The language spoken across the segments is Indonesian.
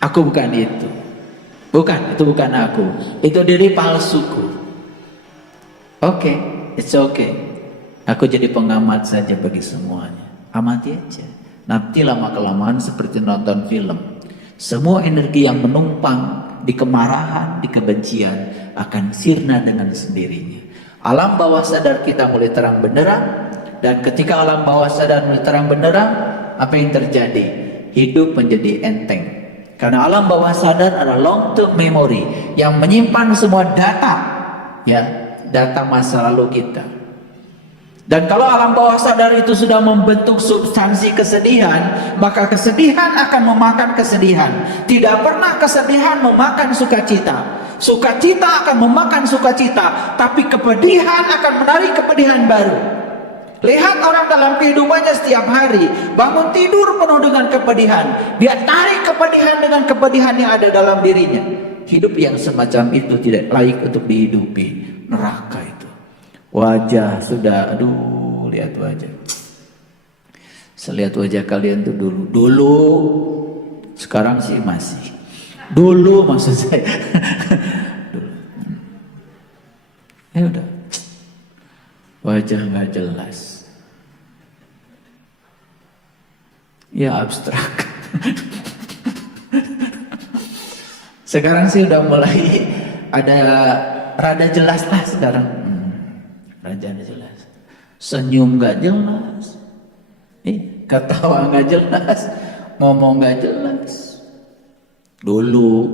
Aku bukan itu. Bukan, itu bukan aku. Itu diri palsuku. Oke, it's okay. Aku jadi pengamat saja bagi semuanya. Amati aja. Nanti lama-kelamaan seperti nonton film. Semua energi yang menumpang di kemarahan, di kebencian akan sirna dengan sendirinya. Alam bawah sadar kita mulai terang benderang. Dan ketika alam bawah sadar mulai terang benderang, apa yang terjadi? Hidup menjadi enteng. Karena alam bawah sadar adalah long term memory yang menyimpan semua data, ya, data masa lalu kita. Dan kalau alam bawah sadar itu sudah membentuk substansi kesedihan, maka kesedihan akan memakan kesedihan. Tidak pernah kesedihan memakan sukacita. Sukacita akan memakan sukacita, tapi kepedihan akan menarik kepedihan baru. Lihat orang dalam kehidupannya setiap hari bangun tidur penuh dengan kepedihan. Dia tarik kepedihan dengan kepedihan yang ada dalam dirinya. Hidup yang semacam itu tidak layak untuk dihidupi. Neraka itu. Wajah sudah, aduh, lihat wajah. Saya lihat wajah kalian tuh dulu, sekarang sih masih. Dulu maksud saya. Dulu. Ya udah. Wajah nggak jelas. Ya abstrak. Sekarang sih udah mulai ada rada jelas lah sekarang. Rada jelas. Senyum nggak jelas. Ketawa nggak jelas. Ngomong nggak jelas. Dulu,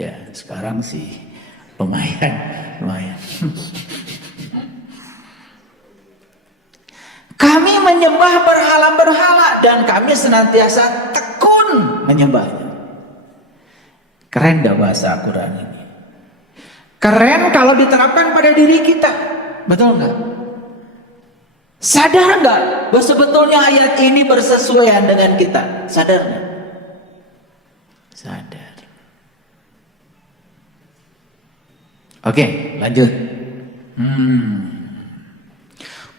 ya sekarang sih lumayan. Kami menyembah berhala-berhala dan kami senantiasa tekun menyembahnya. Keren dah bahasa Al-Quran ini. Keren kalau diterapkan pada diri kita. Betul nggak? Sadar nggak bahwa sebetulnya ayat ini bersesuaian dengan kita? Sadar nggak? Sadar. Oke, lanjut.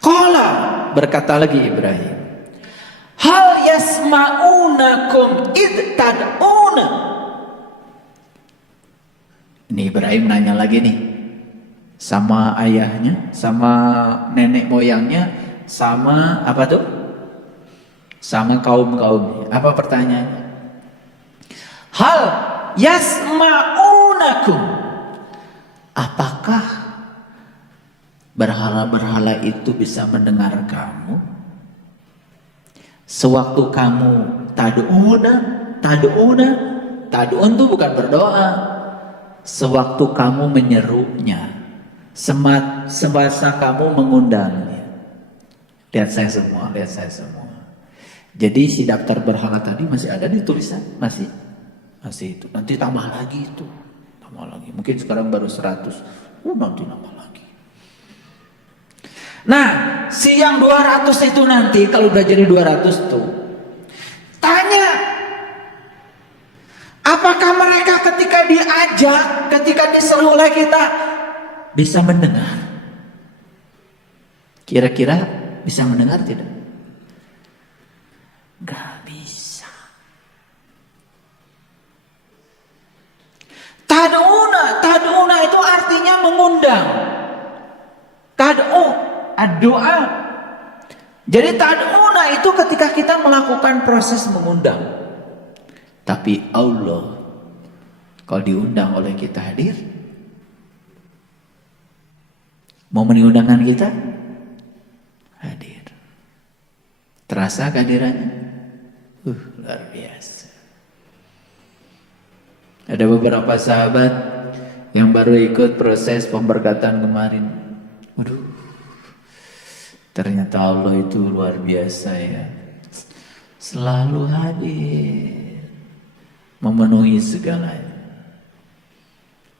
Qala, berkata lagi Ibrahim, hal yasma'unakum id tad'una. Ini Ibrahim nanya lagi nih sama ayahnya, sama nenek moyangnya, sama apa tuh? Sama kaum-kaumnya. Apa pertanyaannya? Hal yasma'unakum, apakah berhala-berhala itu bisa mendengar kamu? Sewaktu kamu tad'un itu bukan berdoa. Sewaktu kamu menyerunya, semasa kamu mengundangnya. Lihat saya semua. Jadi si daftar berhala tadi masih ada di tulisan, masih itu. Nanti tambah lagi itu, Mungkin sekarang baru 100, nanti nambah lagi. Nah, si yang 200 itu nanti kalau udah jadi 200 tuh tanya, apakah mereka ketika diajak, ketika diseru oleh kita bisa mendengar? Kira-kira bisa mendengar tidak? Gak bisa. Tad'una itu artinya mengundang. Doa. Jadi tad'una itu ketika kita melakukan proses mengundang. Tapi Allah kalau diundang oleh kita hadir, mau mengundangkan kita hadir. Terasa kehadirannya? Luar biasa. Ada beberapa sahabat yang baru ikut proses pemberkatan kemarin. Waduh, ternyata Allah itu luar biasa ya. Selalu hadir, memenuhi segalanya.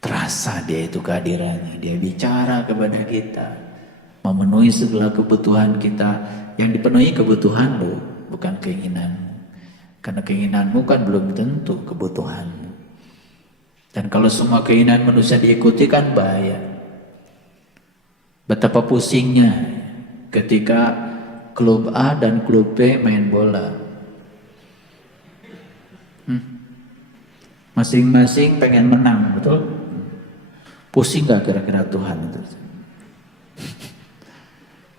Terasa dia itu kehadirannya. Dia bicara kepada kita, memenuhi segala kebutuhan kita. Yang dipenuhi kebutuhan lo, bukan keinginanmu. Karena keinginanmu kan belum tentu kebutuhanmu. Dan kalau semua keinginan manusia diikuti kan bahaya. Betapa pusingnya ketika klub A dan klub B main bola. Masing-masing pengen menang, betul? Pusing gak kira-kira Tuhan itu?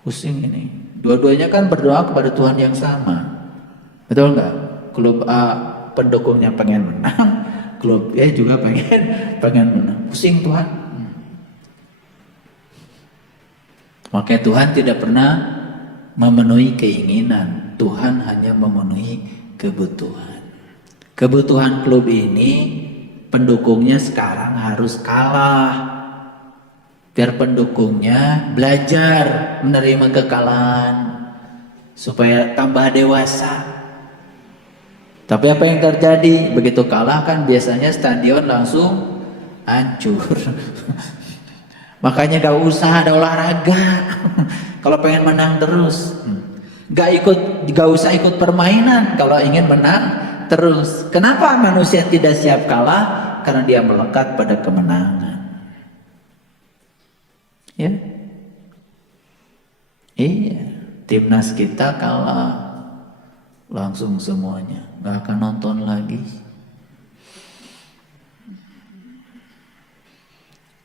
Pusing ini. Dua-duanya kan berdoa kepada Tuhan yang sama. Betul nggak? Klub A pendukungnya pengen menang, klub B juga pengen menang. Pusing Tuhan. Makanya Tuhan tidak pernah memenuhi keinginan. Tuhan hanya memenuhi kebutuhan. Kebutuhan klub ini pendukungnya sekarang harus kalah. Biar pendukungnya belajar menerima kekalahan supaya tambah dewasa. Tapi apa yang terjadi? Begitu kalah kan biasanya stadion langsung hancur. Makanya gak usah ada olahraga. Kalau pengen menang terus, gak usah ikut permainan kalau ingin menang terus. Kenapa manusia tidak siap kalah? Karena dia melekat pada kemenangan. Ya, iya, timnas kita kalah, langsung semuanya gak akan nonton lagi.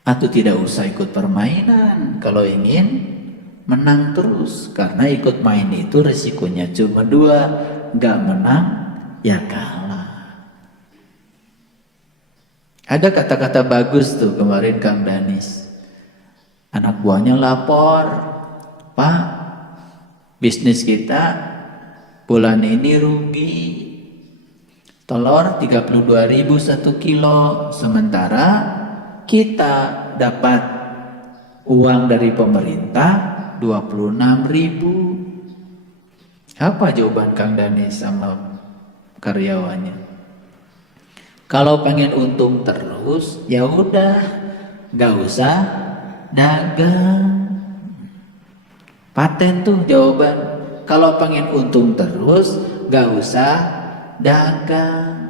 Atau tidak usah ikut permainan kalau ingin menang terus, karena ikut main itu resikonya cuma dua, gak menang ya kalah. Ada kata-kata bagus tuh kemarin Kang Danis. Anak buahnya lapor, Pak, bisnis kita bulan ini rugi, telur 32.000 1 kilo, sementara kita dapat uang dari pemerintah 26.000. Apa jawaban Kang Danis sama karyawannya? Kalau pengen untung terus, ya udah, nggak usah dagang. Paten tuh jawaban. Kalau pengen untung terus, gak usah dagang.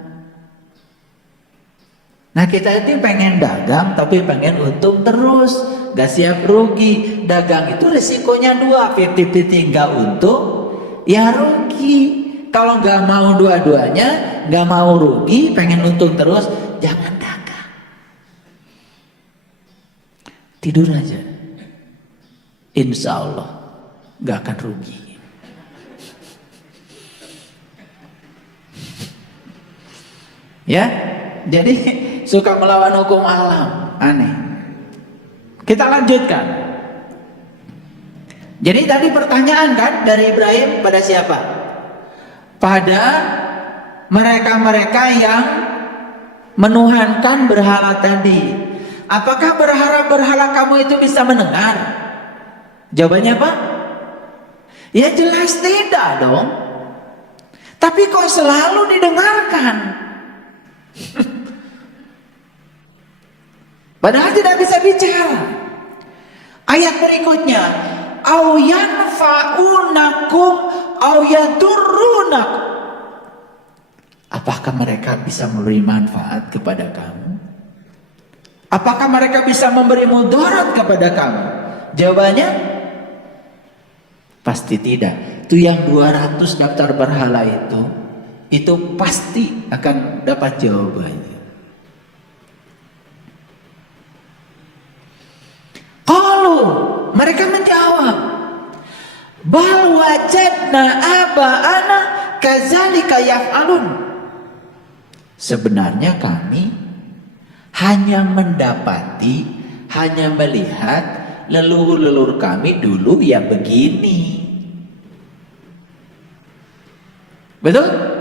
Nah kita ini pengen dagang tapi pengen untung terus, gak siap rugi. Dagang itu resikonya dua, 50-50, gak untung ya rugi. Kalau gak mau dua-duanya, gak mau rugi, pengen untung terus, jangan dagang. Tidur aja, insya Allah gak akan rugi. Ya, jadi suka melawan hukum alam, aneh. Kita lanjutkan. Jadi tadi pertanyaan kan dari Ibrahim pada siapa? Pada mereka-mereka yang menuhankan berhala tadi. Apakah berhala-berhala kamu itu bisa mendengar? Jawabannya apa? Ya jelas tidak dong. Tapi kok selalu didengarkan? Padahal tidak bisa bicara. Ayat berikutnya, au yanfa'unakum au yadurrunakum. Apakah mereka bisa memberi manfaat kepada kamu? Apakah mereka bisa memberi mudarat kepada kamu? Jawabannya pasti tidak. Itu yang 200 daftar berhala itu pasti akan dapat jawabannya. Qalu, mereka menjawab, bal wajadna aba'ana kadzalika yaf'alun. Sebenarnya kami hanya mendapati, hanya melihat leluhur-leluhur kami dulu ya begini. Betul?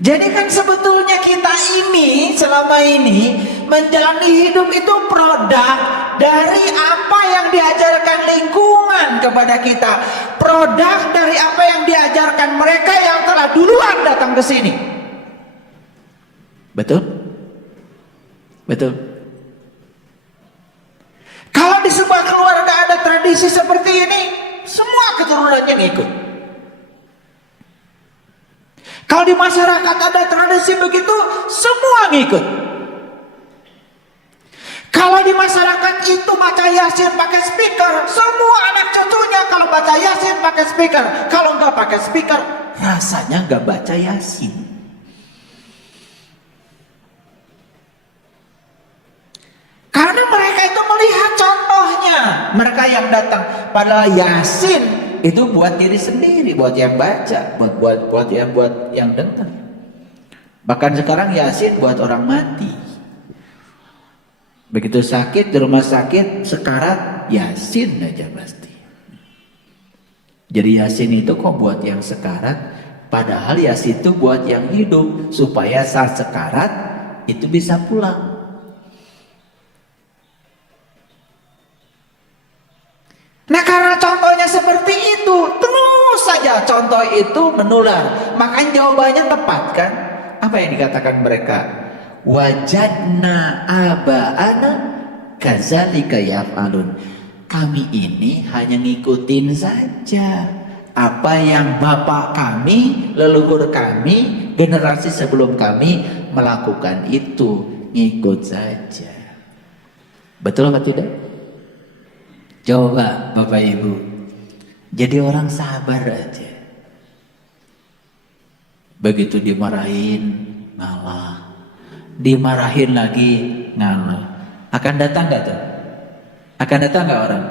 Jadi kan sebetulnya kita ini selama ini menjalani hidup itu produk dari apa yang diajarkan lingkungan kepada kita, produk dari apa yang diajarkan mereka yang telah duluan datang ke sini. Betul? Betul. Kalau di sebuah keluarga ada tradisi seperti ini, semua keturunannya ngikut. Kalau di masyarakat ada tradisi begitu, semua ngikut. Kalau di masyarakat itu baca Yasin pakai speaker, semua anak cucunya kalau baca Yasin pakai speaker. Kalau nggak pakai speaker, rasanya nggak baca Yasin. Banyaknya mereka yang datang. Padahal Yasin itu buat diri sendiri, buat yang baca, buat yang dengar. Bahkan sekarang Yasin buat orang mati. Begitu sakit di rumah sakit, sekarat, Yasin aja pasti. Jadi Yasin itu kok buat yang sekarat, padahal Yasin itu buat yang hidup, supaya saat sekarat itu bisa pulang. Nah, karena contohnya seperti itu, terus saja contoh itu menular. Makanya jawabannya tepat kan? Apa yang dikatakan mereka? Wajadna aba'ana kadzalika yaf'alun. Kami ini hanya ngikutin saja apa yang bapak kami, leluhur kami, generasi sebelum kami melakukan itu, ngikut saja. Betul atau tidak? Coba Bapak Ibu, jadi orang sabar aja. Begitu dimarahin, ngalah. Dimarahin lagi, ngalah. Akan datang gak tuh? Akan datang gak orang?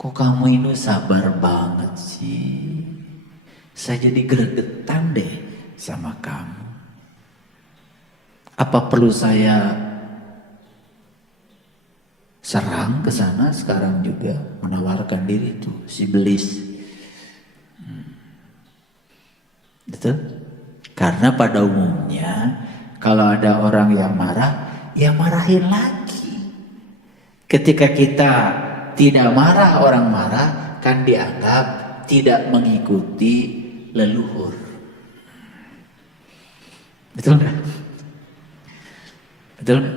Kok kamu ini sabar banget sih? Saya jadi gregetan deh sama kamu. Apa perlu saya serang ke sana sekarang juga, menawarkan diri tuh si belis. Betul? Karena pada umumnya kalau ada orang yang marah, ya marahin lagi. Ketika kita tidak marah, orang marah kan dianggap tidak mengikuti leluhur. Betul nggak? Betul nggak?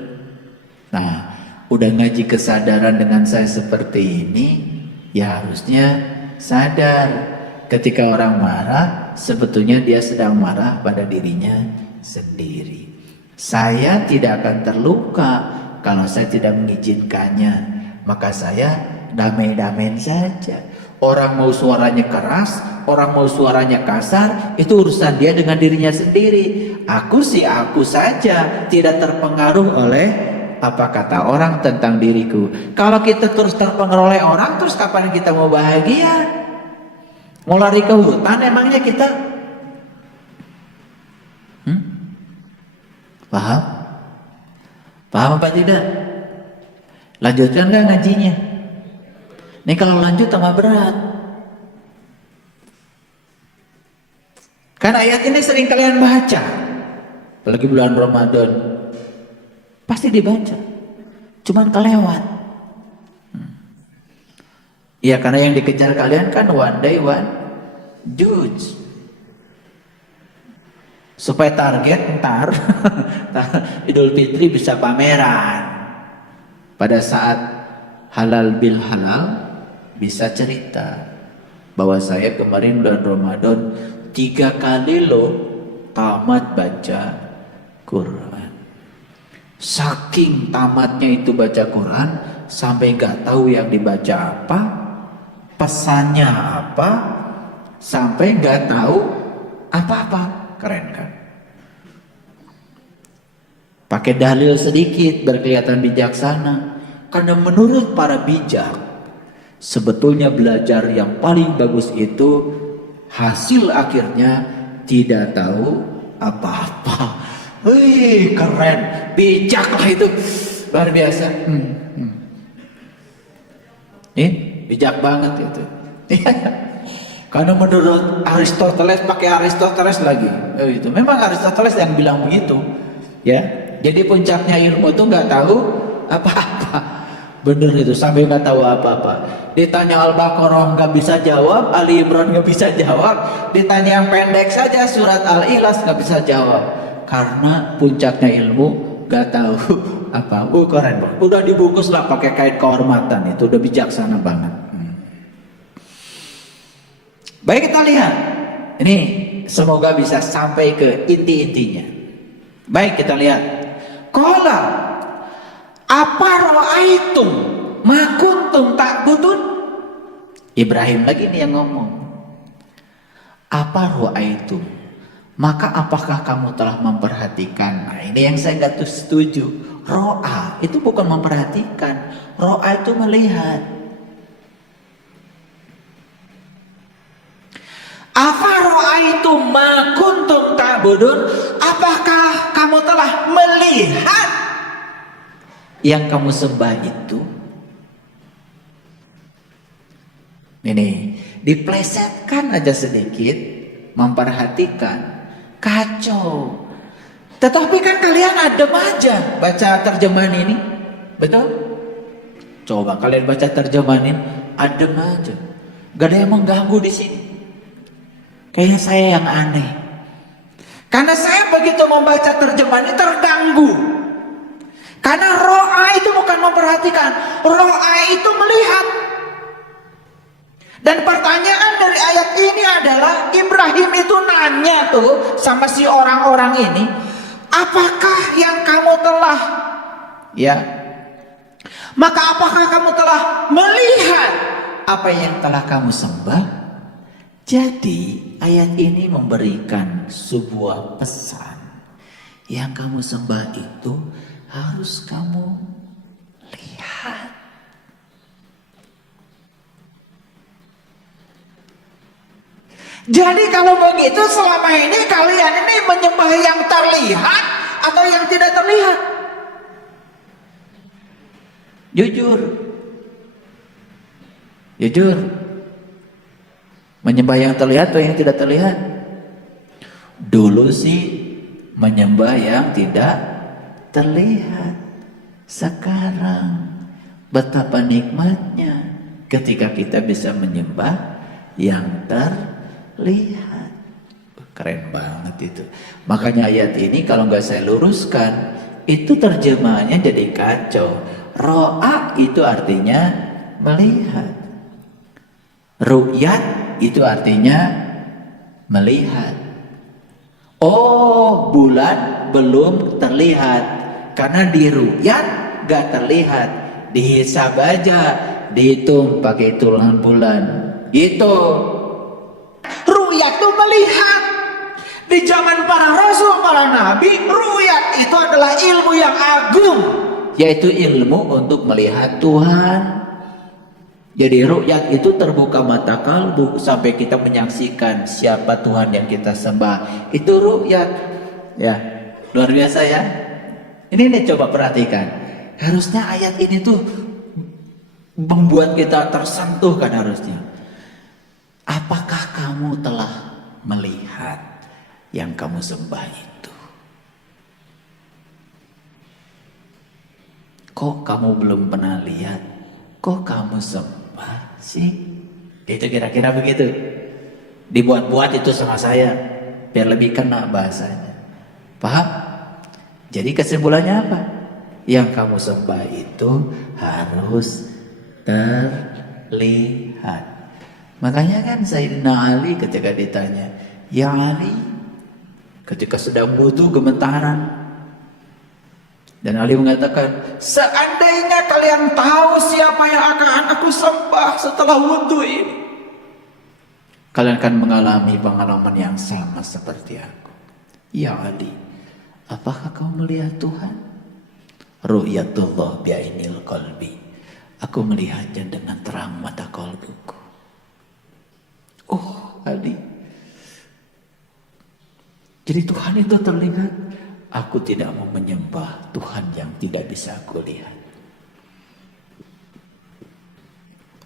Nah, udah ngaji kesadaran dengan saya seperti ini, ya harusnya sadar ketika orang marah, sebetulnya dia sedang marah pada dirinya sendiri. Saya tidak akan terluka kalau saya tidak mengizinkannya, maka saya damai-damai saja. Orang mau suaranya keras, orang mau suaranya kasar, itu urusan dia dengan dirinya sendiri. Aku sih aku saja, tidak terpengaruh oleh apa kata orang tentang diriku. Kalau kita terus terpengaruh oleh orang, terus kapan kita mau bahagia? Mau lari ke hutan emangnya kita? Paham? Paham apa tidak? Lanjutkan nggak ngajinya? Ini kalau lanjut tambah berat. Karena ayat ini sering kalian baca, apalagi bulan Ramadan. Pasti dibaca, cuman kelewat. Ya karena yang dikejar kalian kan one day one judge. Supaya target ntar Idul Fitri bisa pameran. Pada saat halal bil halal bisa cerita bahwa saya kemarin bulan Ramadan 3 kali loh tamat baca Quran. Saking tamatnya itu baca Quran sampai gak tahu yang dibaca apa, pesannya apa, sampai gak tahu apa-apa. Keren kan? Pakai dalil sedikit berkelihatan bijaksana. Karena menurut para bijak, sebetulnya belajar yang paling bagus itu hasil akhirnya tidak tahu apa-apa. Wih, keren, bijak lah itu, luar biasa. Bijak banget itu. Karena menurut Aristoteles, pakai Aristoteles lagi, itu memang Aristoteles yang bilang begitu, ya. Jadi puncaknya ilmu itu nggak tahu apa-apa, bener itu, sampai nggak tahu apa-apa. Ditanya Al-Baqarah nggak bisa jawab, Ali Imran nggak bisa jawab, ditanya yang pendek saja surat Al-Ikhlas nggak bisa jawab. Karena puncaknya ilmu gak tahu apa. Keren banget. Udah dibungkus lah pakai kain kehormatan, itu udah bijaksana banget. Baik, kita lihat. Ini semoga bisa sampai ke inti-intinya. Baik, kita lihat. Qala apa ra'aitum ma kuntum ta'budun? Ibrahim lagi nih yang ngomong. Apa ra'aitum? Maka apakah kamu telah memperhatikan? Nah, ini yang saya nggak setuju. Ro'a itu bukan memperhatikan. Ro'a itu melihat. Apa ro'a itu ma kuntum ta'budun? Apakah kamu telah melihat yang kamu sembah itu? Ini diplesetkan aja sedikit, memperhatikan, kacau. Tetapi kan kalian adem aja baca terjemahan ini, betul? Coba kalian baca terjemahan ini, adem aja, gak ada yang mengganggu di sini. Kayaknya saya yang aneh, karena saya begitu membaca terjemahan ini terganggu. Karena ro'a itu bukan memperhatikan, ro'a itu melihat. Dan pertanyaan dari ayat ini adalah, Ibrahim itu nanya tuh sama si orang-orang ini, apakah yang kamu telah, ya, maka apakah kamu telah melihat apa yang telah kamu sembah? Jadi ayat ini memberikan sebuah pesan, yang kamu sembah itu harus kamu lihat. Jadi kalau begitu selama ini kalian ini menyembah yang terlihat atau yang tidak terlihat? Jujur. Jujur. Menyembah yang terlihat atau yang tidak terlihat? Dulu sih menyembah yang tidak terlihat. Sekarang betapa nikmatnya ketika kita bisa menyembah yang terlihat. Keren banget itu. Makanya ayat ini kalau nggak saya luruskan, itu terjemahannya jadi kacau. Ro'a itu artinya melihat. Ru'yat itu artinya melihat. Oh, bulan belum terlihat karena di ru'yat nggak terlihat. Dihisab aja, dihitung pakai hitungan bulan. Itu ru'yat itu melihat. Di zaman para rasul, para nabi, ru'yat itu adalah ilmu yang agung, yaitu ilmu untuk melihat Tuhan. Jadi ru'yat itu terbuka mata kalbu sampai kita menyaksikan siapa Tuhan yang kita sembah. Itu ru'yat. Ya, luar biasa ya. Ini nih, coba perhatikan. Harusnya ayat ini tuh membuat kita tersentuh kan harusnya. Apakah kamu telah melihat yang kamu sembah itu? Kok kamu belum pernah lihat? Kok kamu sembah sih? Itu kira-kira begitu. Dibuat-buat itu sama saya biar lebih kena bahasanya. Paham? Jadi kesimpulannya apa? Yang kamu sembah itu harus terlihat. Makanya kan Sayyidina Ali ketika ditanya, ya Ali, ketika sedang butuh gemetaran, dan Ali mengatakan, seandainya kalian tahu siapa yang akan aku sembah setelah wudhu ini, kalian akan mengalami pengalaman yang sama seperti aku. Ya Ali, apakah kau melihat Tuhan? Ru'yatullah bi'ainil qalbi. Aku melihatnya dengan terang mata kalbuku. Oh Ali, jadi Tuhan itu terlihat. Aku tidak mau menyembah Tuhan yang tidak bisa aku lihat.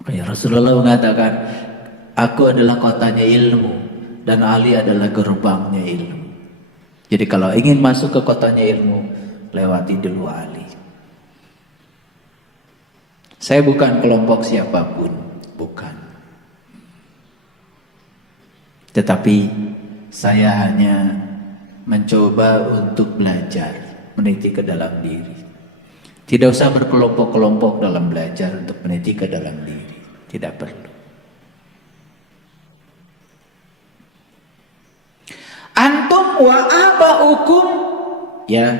Kayak Rasulullah mengatakan, aku adalah kotanya ilmu dan Ali adalah gerbangnya ilmu. Jadi kalau ingin masuk ke kotanya ilmu, lewati dulu Ali. Saya bukan kelompok siapapun, bukan. Tetapi saya hanya mencoba untuk belajar, meniti ke dalam diri. Tidak usah berkelompok-kelompok dalam belajar untuk meniti ke dalam diri. Tidak perlu. Antum wa aba'ukum, ya,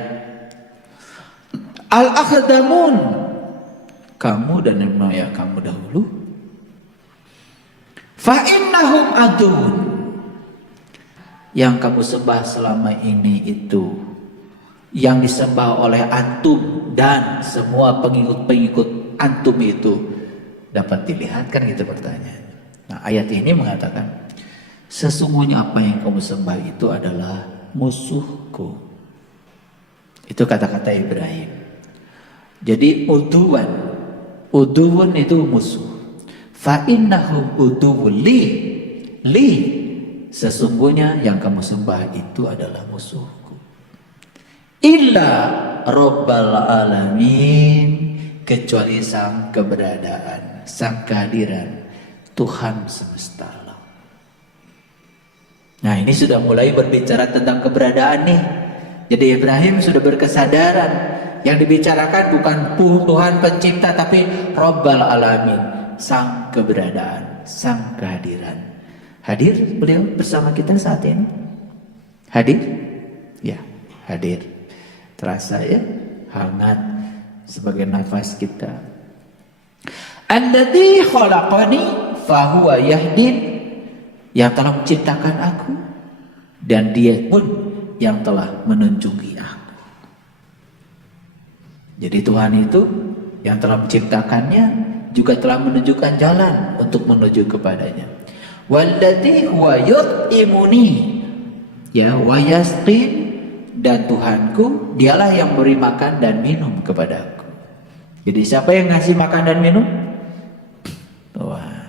al-akhdamun, kamu dan nenek moyang kamu dahulu, fa innahum adun, yang kamu sembah selama ini itu, yang disembah oleh antum dan semua pengikut-pengikut antum itu dapat dilihat, kan gitu pertanyaan. Nah, ayat ini mengatakan sesungguhnya apa yang kamu sembah itu adalah musuhku. Itu kata-kata Ibrahim. Jadi uduwun itu musuh. Fa innahum uduwun li, sesungguhnya yang kamu sembah itu adalah musuhku. Illa Rabbal Alamin, kecuali sang keberadaan, sang kehadiran Tuhan semesta alam. Nah, ini sudah mulai berbicara tentang keberadaan nih. Jadi Ibrahim sudah berkesadaran, yang dibicarakan bukan Tuhan pencipta, tapi Rabbal Alamin, sang keberadaan, sang kehadiran. Hadir beliau bersama kita saat ini? Hadir? Ya, hadir. Terasa ya, hangat sebagai nafas kita. Alladzi khalaqani fahuwa yahdin, yang telah menciptakan aku dan dia pun yang telah menunjuki aku. Jadi Tuhan itu yang telah menciptakannya juga telah menunjukkan jalan untuk menuju kepadanya. Walladzi huwa yut'imuni, ya, wa yasqin, dan Tuhanku dialah yang beri makan dan minum kepadaku. Jadi siapa yang ngasih makan dan minum? Tuhan.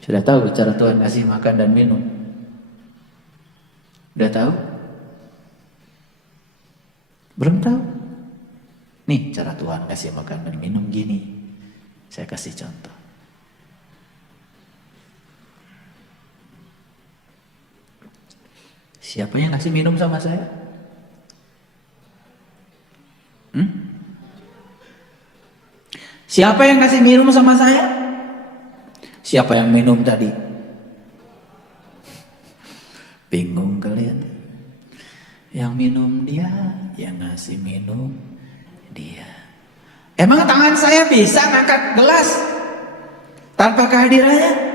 Sudah tahu cara Tuhan ngasih makan dan minum? Sudah tahu? Belum tahu? Nih cara Tuhan ngasih makan dan minum gini. Saya kasih contoh. Siapa yang ngasih minum sama saya? Siapa yang kasih minum sama saya? Siapa yang minum tadi? Bingung kalian? Yang minum dia, yang ngasih minum dia. Emang tangan saya bisa ngangkat gelas tanpa kehadirannya?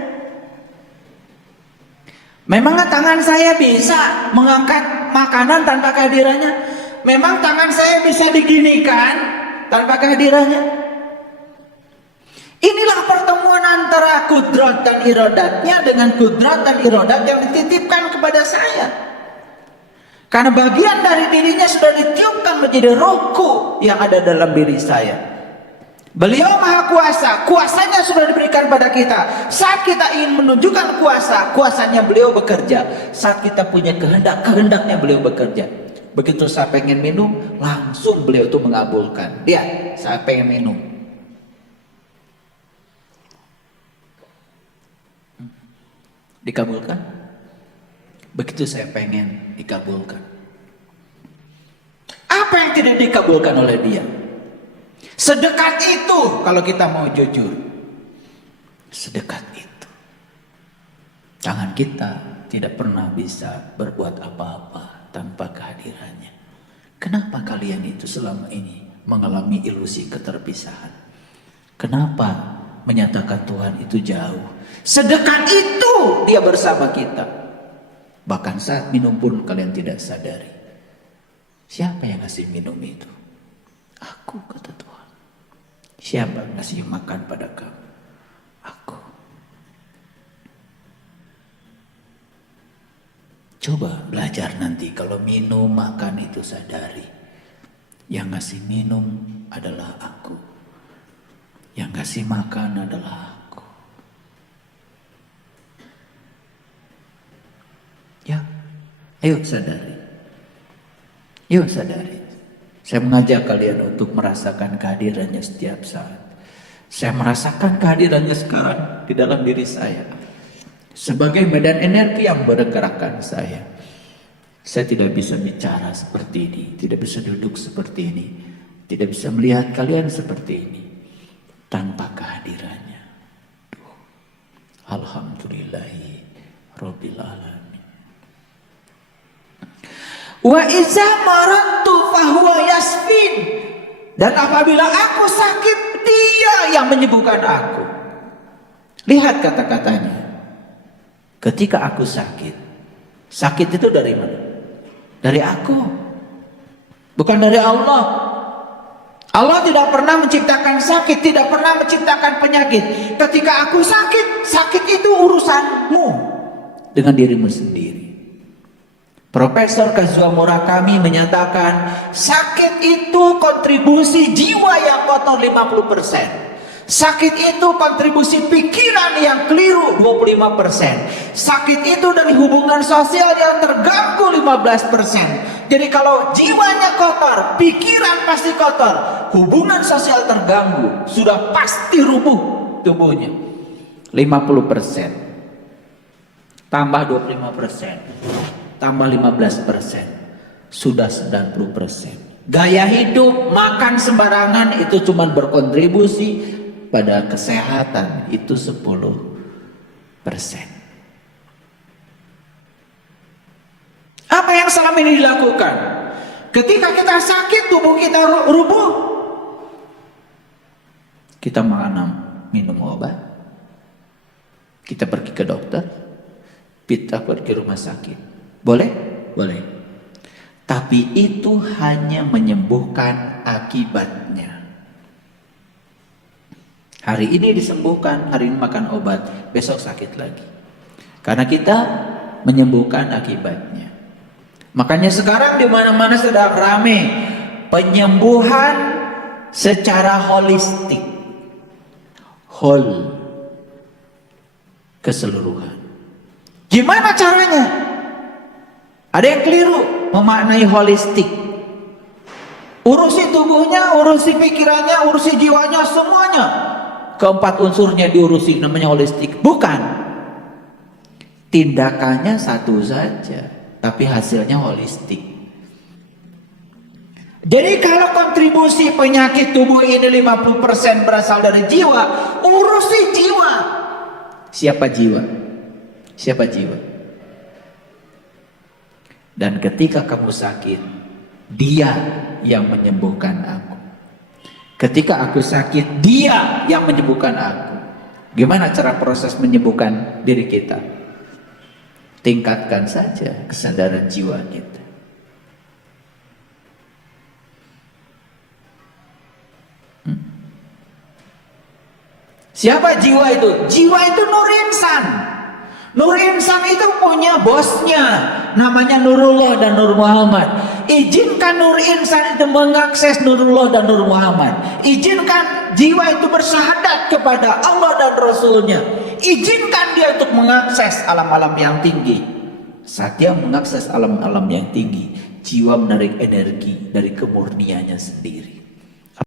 Memang tangan saya bisa mengangkat makanan tanpa kehadirannya? Memang tangan saya bisa diginikan tanpa kehadirannya? Inilah pertemuan antara kudrat dan iradatnya dengan kudrat dan iradat yang dititipkan kepada saya. Karena bagian dari dirinya sudah ditiupkan menjadi rohku yang ada dalam diri saya. Beliau maha kuasa, kuasanya sudah diberikan pada kita. Saat kita ingin menunjukkan kuasa, kuasanya beliau bekerja. Saat kita punya kehendak, kehendaknya beliau bekerja. Begitu saya pengen minum, langsung beliau itu mengabulkan. Lihat, saya pengen minum. Dikabulkan? Begitu saya pengen, dikabulkan. Apa yang tidak dikabulkan oleh dia? Sedekat itu, kalau kita mau jujur, sedekat itu. Tangan kita tidak pernah bisa berbuat apa-apa tanpa kehadirannya. Kenapa kalian itu selama ini mengalami ilusi keterpisahan? Kenapa menyatakan Tuhan itu jauh? Sedekat itu dia bersama kita. Bahkan saat minum pun kalian tidak sadari. Siapa yang ngasih minum itu? Aku, kata Tuhan. Siapa yang ngasih makan pada kamu? Aku. Coba belajar nanti kalau minum makan itu sadari. Yang ngasih minum adalah aku. Yang ngasih makan adalah aku. Ya, ayo sadari. Yuk sadari. Saya mengajak kalian untuk merasakan kehadirannya setiap saat. Saya merasakan kehadirannya sekarang di dalam diri saya. Sebagai medan energi yang bergerakkan saya. Saya tidak bisa bicara seperti ini. Tidak bisa duduk seperti ini. Tidak bisa melihat kalian seperti ini. Tanpa kehadirannya. Alhamdulillahi Rabbil Alamin. Wa iza maradtu fahuwa yasfin, dan apabila aku sakit dia yang menyembuhkan aku. Lihat kata-katanya. Ketika aku sakit, Sakit itu dari mana? Dari aku, bukan dari Allah. Allah tidak pernah menciptakan sakit, tidak pernah menciptakan penyakit. Ketika aku sakit, sakit itu urusanmu dengan dirimu sendiri. Profesor Kazuo Murakami menyatakan sakit itu kontribusi jiwa yang kotor 50%. Sakit itu kontribusi pikiran yang keliru 25%. Sakit itu dari hubungan sosial yang terganggu 15%. Jadi kalau jiwanya kotor, pikiran pasti kotor, hubungan sosial terganggu, sudah pasti rubuh tubuhnya. 50%. Tambah 25%. Tambah 15%. Sudah 90%. Gaya hidup, makan sembarangan itu cuma berkontribusi pada kesehatan itu 10%. Apa yang selama ini dilakukan? Ketika kita sakit, tubuh kita rubuh, kita minum obat, kita pergi ke dokter, kita pergi rumah sakit. Boleh? Boleh. Tapi itu hanya menyembuhkan akibatnya. Hari ini disembuhkan, hari ini makan obat, besok sakit lagi. Karena kita menyembuhkan akibatnya. Makanya sekarang di mana-mana sedang rame penyembuhan secara holistik. Whole, keseluruhan. Gimana caranya? Ada yang keliru memaknai holistik. Urusi tubuhnya, urusi pikirannya, urusi jiwanya, semuanya. Keempat unsurnya diurusi, namanya holistik. Bukan. Tindakannya satu saja, tapi hasilnya holistik. Jadi kalau kontribusi penyakit tubuh ini 50% berasal dari jiwa, urusi jiwa. Siapa jiwa? Siapa jiwa? Dan ketika kamu sakit, Dia yang menyembuhkan aku. Ketika aku sakit, Dia yang menyembuhkan aku. Gimana cara proses menyembuhkan diri kita? Tingkatkan saja kesadaran jiwa kita. Siapa jiwa itu? Jiwa itu Nur Insan. Nur Insan itu punya bosnya, namanya Nurullah dan Nur Muhammad. Izinkan Nur Insan itu mengakses Nurullah dan Nur Muhammad. Izinkan jiwa itu bersyahadat kepada Allah dan Rasulnya. Izinkan dia untuk mengakses alam-alam yang tinggi. Saat dia mengakses alam-alam yang tinggi, jiwa menarik energi dari kemurniannya sendiri.